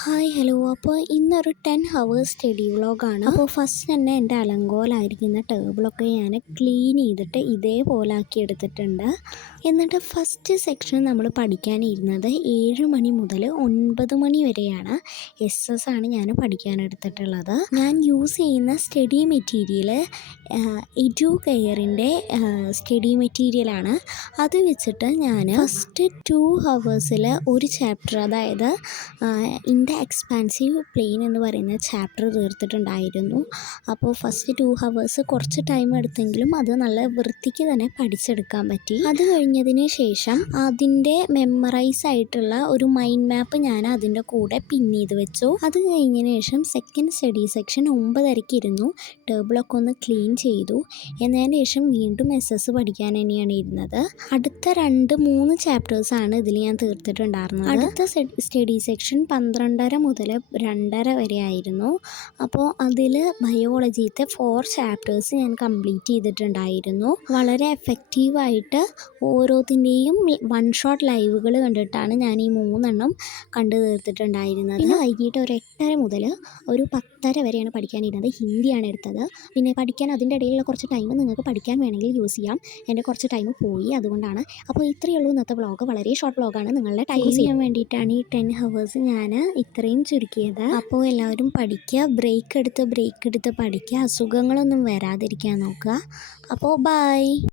Hi hello അപ്പോൾ ഇന്നൊരു 10 hours study വ്ളോഗാണ്. അപ്പോൾ ഫസ്റ്റ് തന്നെ എൻ്റെ അലങ്കോലായിരിക്കുന്ന ടേബിളൊക്കെ ഞാൻ ക്ലീൻ ചെയ്തിട്ട് ഇതേപോലെ ആക്കി എടുത്തിട്ടുണ്ട്. എന്നിട്ട് ഫസ്റ്റ് സെക്ഷൻ നമ്മൾ പഠിക്കാനിരുന്നത് 7 മണി മുതൽ 9 മണി വരെയാണ്. SS ആണ് ഞാൻ പഠിക്കാനെടുത്തിട്ടുള്ളത്. ഞാൻ യൂസ് ചെയ്യുന്ന സ്റ്റഡി മെറ്റീരിയൽ എഡ്യൂകെയറിൻ്റെ സ്റ്റഡി മെറ്റീരിയലാണ്. അത് വെച്ചിട്ട് ഞാൻ ഫസ്റ്റ് 2 ഹവേഴ്സിൽ ഒരു ചാപ്റ്റർ, അതായത് ഇൻ ദ എക്സ്പാൻസീവ് പ്ലെയിൻ എന്ന് പറയുന്ന ചാപ്റ്റർ തീർത്തിട്ടുണ്ടായിരുന്നു. അപ്പോൾ ഫസ്റ്റ് 2 ഹവേഴ്സ് കുറച്ച് ടൈം എടുത്തെങ്കിലും അത് നല്ല വൃത്തിക്ക് തന്നെ പഠിച്ചെടുക്കാൻ പറ്റി. അത് കഴിഞ്ഞതിന് ശേഷം അതിൻ്റെ മെമ്മറൈസ് ആയിട്ടുള്ള ഒരു മൈൻഡ് മാപ്പ് ഞാൻ അതിൻ്റെ കൂടെ പിൻ ചെയ്ത് വെച്ചു. അത് കഴിഞ്ഞതിന് ശേഷം സെക്കൻഡ് സ്റ്റഡി സെക്ഷൻ 9:30 ഇരുന്നു. ടേബിളൊക്കെ ഒന്ന് ക്ലീൻ ചെയ്തു. എന്നതിന് ശേഷം വീണ്ടും SS പഠിക്കാൻ തന്നെയാണ് ഇരുന്നത്. അടുത്ത 2-3 ചാപ്റ്റേഴ്സാണ് ഇതിൽ ഞാൻ തീർത്തിട്ടുണ്ടായിരുന്നത്. അടുത്ത സ്റ്റഡി സെക്ഷൻ 12:30 മുതൽ 2:30 വരെ ആയിരുന്നു. അപ്പോൾ അതിൽ ബയോളജിത്തെ 4 ചാപ്റ്റേഴ്സ് ഞാൻ കംപ്ലീറ്റ് ചെയ്തിട്ടുണ്ടായിരുന്നു. വളരെ എഫക്റ്റീവായിട്ട് ഓരോത്തിൻ്റെയും 1 ഷോട്ട് ലൈവുകൾ കണ്ടിട്ടാണ് ഞാൻ ഈ 3 കണ്ടു തീർത്തിട്ടുണ്ടായിരുന്നത്. പിന്നെ വൈകിട്ട് ഒരു 8:30 മുതൽ ഒരു 10:30 വരെയാണ് പഠിക്കാനിരുന്നത്. ഹിന്ദിയാണ് എടുത്തത്. പിന്നെ പഠിക്കാൻ അതിൻ്റെ ഇടയിലുള്ള കുറച്ച് ടൈം നിങ്ങൾക്ക് പഠിക്കാൻ വേണമെങ്കിൽ യൂസ് ചെയ്യാം. എൻ്റെ കുറച്ച് ടൈം പോയി, അതുകൊണ്ടാണ്. അപ്പോൾ ഇത്രയേ ഉള്ളൂ ഇന്നത്തെ വ്ളോഗ്. വളരെ ഷോർട്ട് വ്ളോഗാണ്. നിങ്ങളുടെ ടൈം ചെയ്യാൻ വേണ്ടിയിട്ടാണ് ഈ 10 ഹവേഴ്സ് ഞാൻ ഇത്രയും ചുരുക്കിയത്. അപ്പോൾ എല്ലാവരും പഠിക്കുക, ബ്രേക്ക് എടുത്ത് പഠിക്കുക, അസുഖങ്ങളൊന്നും വരാതിരിക്കാൻ നോക്കുക. അപ്പോൾ ബൈ.